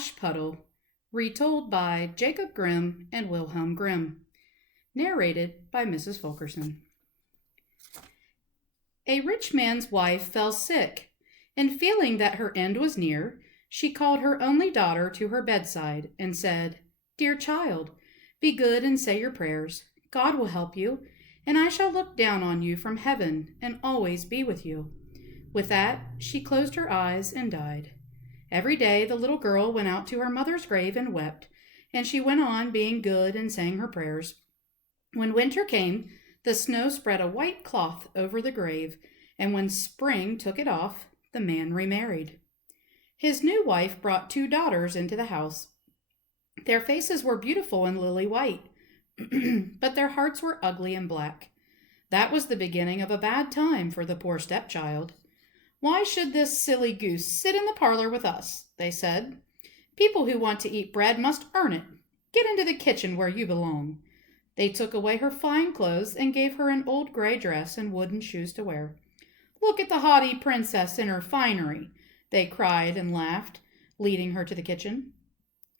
Ashputtle, retold by Jacob Grimm and Wilhelm Grimm, narrated by Mrs. Fulkerson. A rich man's wife fell sick, and feeling that her end was near, she called her only daughter to her bedside and said, "Dear child, be good and say your prayers. God will help you, and I shall look down on you from heaven and always be with you." With that, she closed her eyes and died. Every day the little girl went out to her mother's grave and wept, and she went on being good and saying her prayers. When winter came, the snow spread a white cloth over the grave, and when spring took it off, the man remarried. His new wife brought 2 daughters into the house. Their faces were beautiful and lily white, but their hearts were ugly and black. That was the beginning of a bad time for the poor stepchild. "Why should this silly goose sit in the parlor with us?" they said. "People who want to eat bread must earn it. Get into the kitchen where you belong." They took away her fine clothes and gave her an old gray dress and wooden shoes to wear. "Look at the haughty princess in her finery," they cried and laughed, leading her to the kitchen.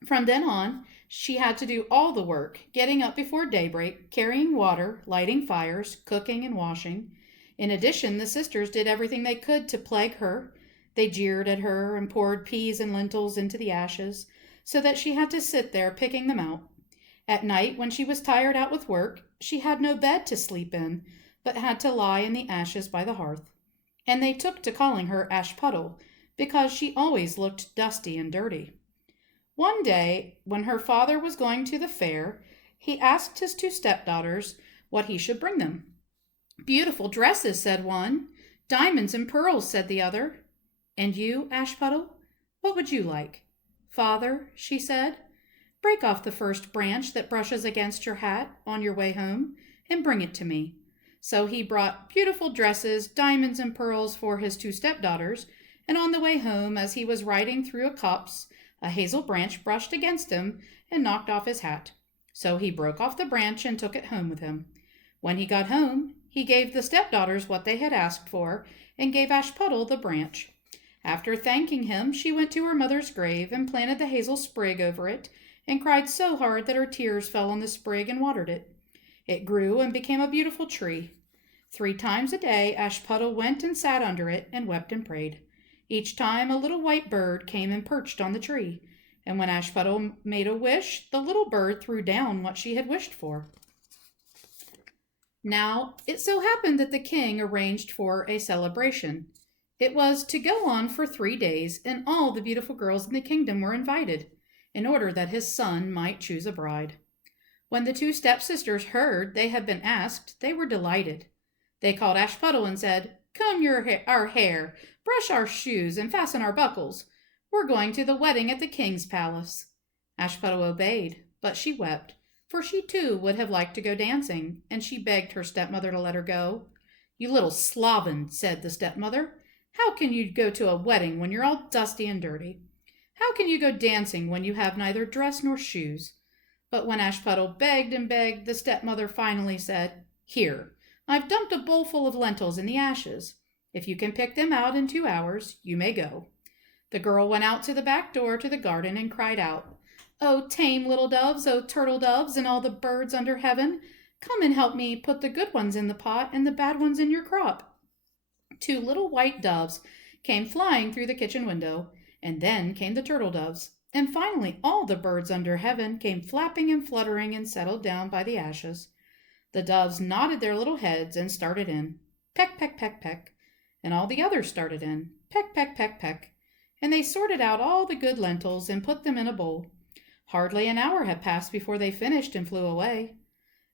From then on, she had to do all the work, getting up before daybreak, carrying water, lighting fires, cooking and washing. In addition, the sisters did everything they could to plague her. They jeered at her and poured peas and lentils into the ashes, so that she had to sit there picking them out. At night, when she was tired out with work, she had no bed to sleep in, but had to lie in the ashes by the hearth. And they took to calling her Ashputtle, because she always looked dusty and dirty. One day, when her father was going to the fair, he asked his 2 stepdaughters what he should bring them. "Beautiful dresses," said one. "Diamonds and pearls," said the other. "And you, Ashputtle, what would you like?" "Father," she said, "break off the first branch that brushes against your hat on your way home and bring it to me." So he brought beautiful dresses, diamonds, and pearls for his 2 stepdaughters, and on the way home, as he was riding through a copse, a hazel branch brushed against him and knocked off his hat. So he broke off the branch and took it home with him. When he got home, he gave the stepdaughters what they had asked for, and gave Ashputtle the branch. After thanking him, she went to her mother's grave and planted the hazel sprig over it, and cried so hard that her tears fell on the sprig and watered it. It grew and became a beautiful tree. 3 times a day Ashputtle went and sat under it and wept and prayed. Each time a little white bird came and perched on the tree, and when Ashputtle made a wish, the little bird threw down what she had wished for. Now, it so happened that the king arranged for a celebration. It was to go on for 3 days, and all the beautiful girls in the kingdom were invited, in order that his son might choose a bride. When the 2 stepsisters heard they had been asked, they were delighted. They called Ashputtle and said, "Comb our hair, brush our shoes, and fasten our buckles. We're going to the wedding at the king's palace." Ashputtle obeyed, but she wept, for she too would have liked to go dancing, and she begged her stepmother to let her go. "You little sloven," said the stepmother, "how can you go to a wedding when you're all dusty and dirty? How can you go dancing when you have neither dress nor shoes?" But when Ashputtle begged and begged, the stepmother finally said, "Here, I've dumped a bowl full of lentils in the ashes. If you can pick them out in 2 hours, you may go." The girl went out to the back door to the garden and cried out, "Oh, tame little doves, oh, turtle doves, and all the birds under heaven, come and help me put the good ones in the pot and the bad ones in your crop." 2 little white doves came flying through the kitchen window, and then came the turtle doves, and finally all the birds under heaven came flapping and fluttering and settled down by the ashes. The doves nodded their little heads and started in, peck, peck, peck, peck, and all the others started in, peck, peck, peck, peck, and they sorted out all the good lentils and put them in a bowl. Hardly an hour had passed before they finished and flew away.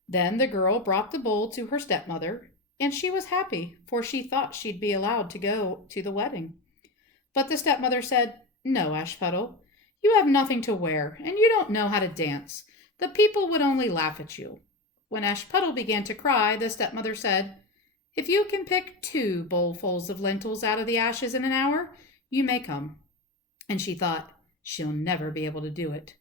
Then the girl brought the bowl to her stepmother, and she was happy, for she thought she'd be allowed to go to the wedding. But the stepmother said, "No, Ashputtle, you have nothing to wear, and you don't know how to dance. The people would only laugh at you." When Ashputtle began to cry, the stepmother said, "If you can pick 2 bowlfuls of lentils out of the ashes in an hour, you may come." And she thought, she'll never be able to do it.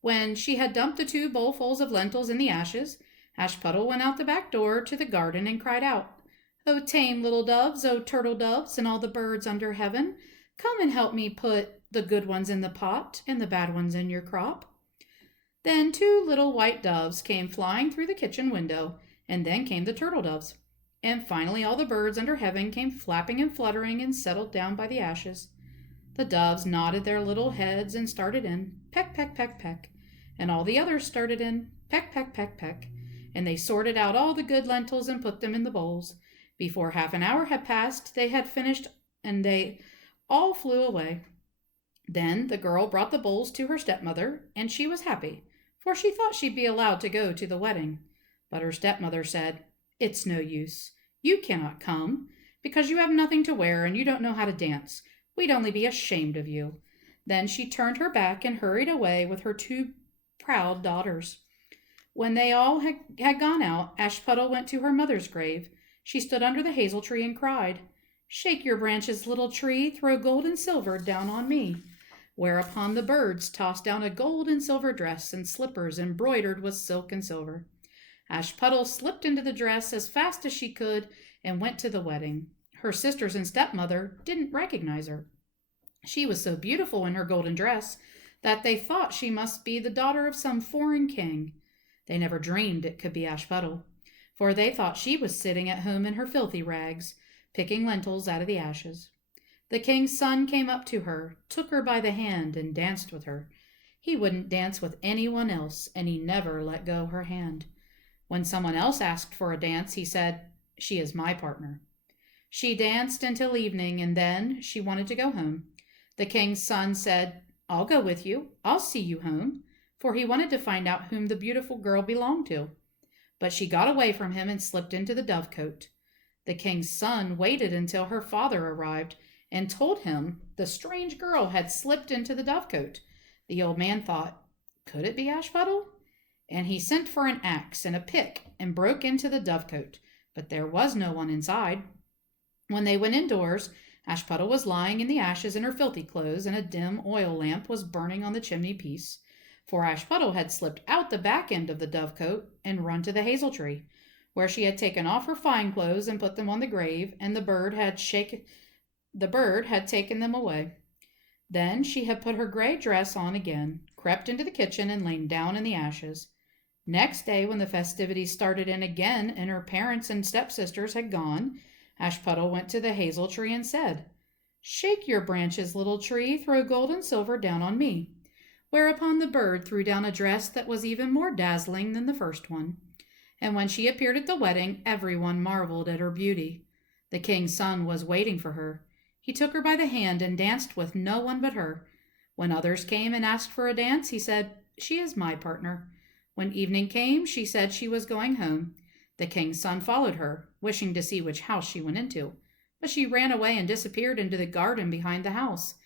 When she had dumped the 2 bowlfuls of lentils in the ashes, Ashputtle went out the back door to the garden and cried out, "Oh, tame little doves, oh, turtle doves, and all the birds under heaven, come and help me put the good ones in the pot and the bad ones in your crop. Then 2 little white doves came flying through the kitchen window, and then came the turtle doves. And finally all the birds under heaven came flapping and fluttering and settled down by the ashes. The doves nodded their little heads and started in, peck, peck, peck, peck. And all the others started in, peck, peck, peck, peck. And they sorted out all the good lentils and put them in the bowls. Before half an hour had passed, they had finished, and they all flew away. Then the girl brought the bowls to her stepmother, and she was happy, for she thought she'd be allowed to go to the wedding. But her stepmother said, "It's no use. You cannot come, because you have nothing to wear and you don't know how to dance. We'd only be ashamed of you." Then she turned her back and hurried away with her 2 proud daughters. When they all had gone out, Ashputtle went to her mother's grave. She stood under the hazel tree and cried, "Shake your branches, little tree, throw gold and silver down on me." Whereupon the birds tossed down a gold and silver dress and slippers embroidered with silk and silver. Ashputtle slipped into the dress as fast as she could and went to the wedding. Her sisters and stepmother didn't recognize her. She was so beautiful in her golden dress that they thought she must be the daughter of some foreign king. They never dreamed it could be Ashputtle, for they thought she was sitting at home in her filthy rags, picking lentils out of the ashes. The king's son came up to her, took her by the hand, and danced with her. He wouldn't dance with anyone else, and he never let go her hand. When someone else asked for a dance, he said, "She is my partner." She danced until evening, and then she wanted to go home. The king's son said, "I'll go with you. I'll see you home," for he wanted to find out whom the beautiful girl belonged to. But she got away from him and slipped into the dovecote. The king's son waited until her father arrived and told him the strange girl had slipped into the dovecote. The old man thought, could it be Ashputtle? And he sent for an axe and a pick and broke into the dovecote, but there was no one inside. When they went indoors, Ashputtle was lying in the ashes in her filthy clothes, and a dim oil lamp was burning on the chimney piece. For Ashputtle had slipped out the back end of the dovecote and run to the hazel tree, where she had taken off her fine clothes and put them on the grave, and the bird had taken them away. Then she had put her gray dress on again, crept into the kitchen, and lain down in the ashes. Next day, when the festivities started in again and her parents and stepsisters had gone, Ashputtle went to the hazel tree and said, "Shake your branches, little tree, throw gold and silver down on me." Whereupon the bird threw down a dress that was even more dazzling than the first one. And when she appeared at the wedding, everyone marveled at her beauty. The king's son was waiting for her. He took her by the hand and danced with no one but her. When others came and asked for a dance, he said, "She is my partner." When evening came, she said she was going home. The king's son followed her, wishing to see which house she went into, but she ran away and disappeared into the garden behind the house,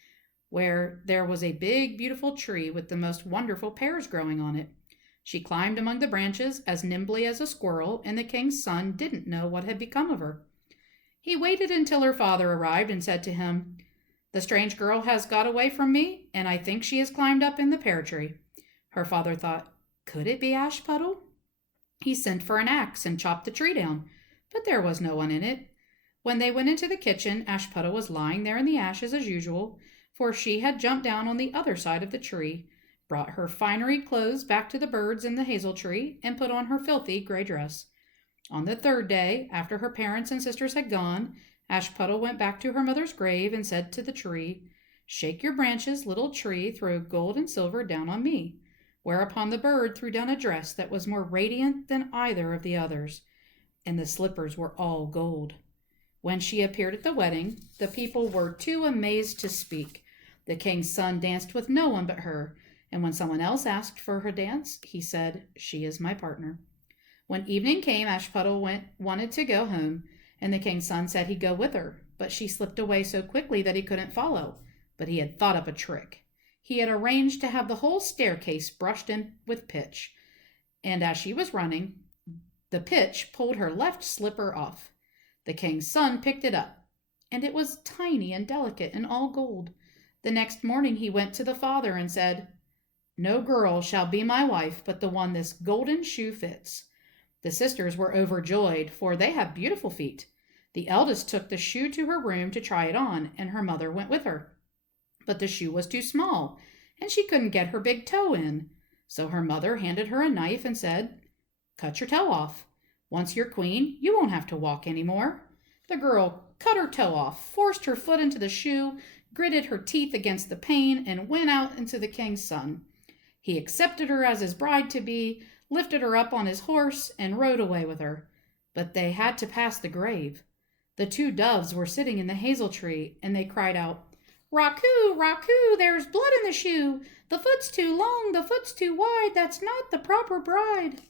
where there was a big, beautiful tree with the most wonderful pears growing on it. She climbed among the branches as nimbly as a squirrel, and the king's son didn't know what had become of her. He waited until her father arrived and said to him, "The strange girl has got away from me, and I think she has climbed up in the pear tree." Her father thought, could it be Ashputtle? He sent for an axe and chopped the tree down, but there was no one in it. When they went into the kitchen, Ashputtle was lying there in the ashes as usual, for she had jumped down on the other side of the tree, brought her finery clothes back to the birds in the hazel tree, and put on her filthy gray dress. On the 3rd day, after her parents and sisters had gone, Ashputtle went back to her mother's grave and said to the tree, "Shake your branches, little tree, throw gold and silver down on me." Whereupon the bird threw down a dress that was more radiant than either of the others, and the slippers were all gold. When she appeared at the wedding, the people were too amazed to speak. The king's son danced with no one but her, and when someone else asked for her dance, he said, "She is my partner." When evening came, Ashputtle wanted to go home, and the king's son said he'd go with her, but she slipped away so quickly that he couldn't follow. But he had thought up a trick. He had arranged to have the whole staircase brushed in with pitch, and as she was running, the pitch pulled her left slipper off. The king's son picked it up, and it was tiny and delicate and all gold. The next morning he went to the father and said, "No girl shall be my wife but the one this golden shoe fits." The sisters were overjoyed, for they have beautiful feet. The eldest took the shoe to her room to try it on, and her mother went with her. but the shoe was too small, and she couldn't get her big toe in. So her mother handed her a knife and said, "Cut your toe off. Once you're queen, you won't have to walk any more." The girl cut her toe off, forced her foot into the shoe, gritted her teeth against the pane, and went out into the king's son. He accepted her as his bride-to-be, lifted her up on his horse, and rode away with her. But they had to pass the grave. The two doves were sitting in the hazel tree, and they cried out, "Rockhoo, Rockhoo, there's blood in the shoe. The foot's too long, the foot's too wide, that's not the proper bride."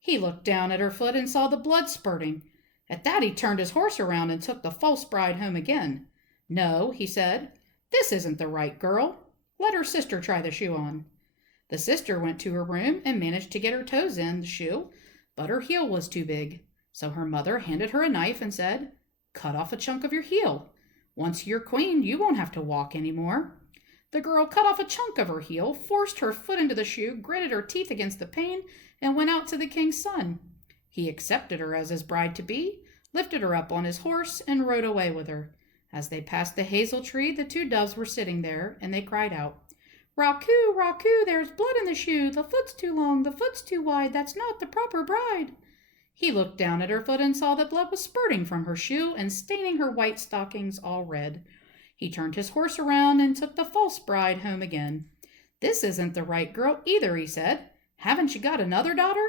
He looked down at her foot and saw the blood spurting. At that he turned his horse around and took the false bride home again. "No," he said, "this isn't the right girl. Let her sister try the shoe on." The sister went to her room and managed to get her toes in the shoe, but her heel was too big. So her mother handed her a knife and said, "Cut off a chunk of your heel. Once you're queen, you won't have to walk any more." The girl cut off a chunk of her heel, forced her foot into the shoe, gritted her teeth against the pane, and went out to the king's son. He accepted her as his bride-to-be, lifted her up on his horse, and rode away with her. As they passed the hazel tree, the two doves were sitting there, and they cried out, "Rockhoo, Rockhoo, there's blood in the shoe. The foot's too long, the foot's too wide, that's not the proper bride." He looked down at her foot and saw that blood was spurting from her shoe and staining her white stockings all red. He turned his horse around and took the false bride home again. "This isn't the right girl either," he said. "Haven't you got another daughter?"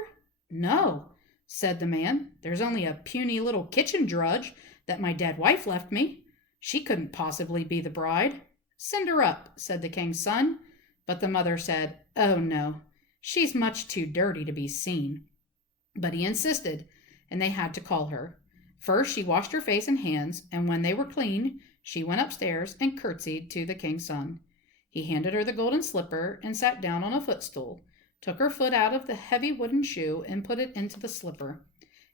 "No," said the man. "There's only a puny little kitchen drudge that my dead wife left me. She couldn't possibly be the bride." "Send her up," said the king's son. But the mother said, "Oh no, she's much too dirty to be seen." But he insisted, and they had to call her. First she washed her face and hands, and when they were clean, she went upstairs and curtsied to the king's son. He handed her the golden slipper and sat down on a footstool, took her foot out of the heavy wooden shoe and put it into the slipper.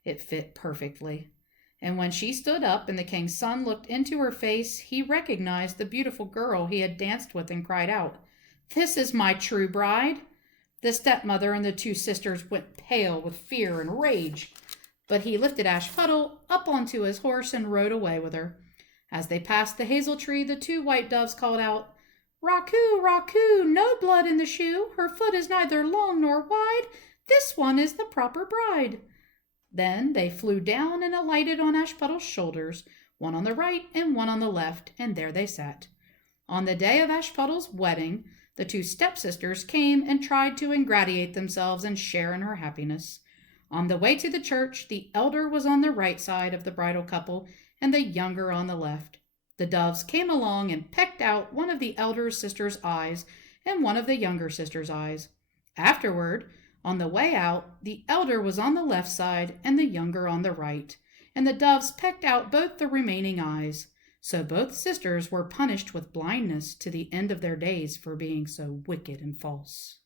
It fit perfectly. And when she stood up and the king's son looked into her face, he recognized the beautiful girl he had danced with and cried out, "This is my true bride." The stepmother and the two sisters went pale with fear and rage, but he lifted Ashputtle up onto his horse and rode away with her. As they passed the hazel tree, the two white doves called out, "Rockhoo, Rockhoo, no blood in the shoe. Her foot is neither long nor wide. This one is the proper bride." Then they flew down and alighted on Ashputtle's shoulders, one on the right and one on the left, and there they sat. On the day of Ashputtle's wedding, the two stepsisters came and tried to ingratiate themselves and share in her happiness. On the way to the church, the elder was on the right side of the bridal couple and the younger on the left. The doves came along and pecked out one of the elder sister's eyes and one of the younger sister's eyes. Afterward, on the way out, the elder was on the left side and the younger on the right, and the doves pecked out both the remaining eyes. So both sisters were punished with blindness to the end of their days for being so wicked and false.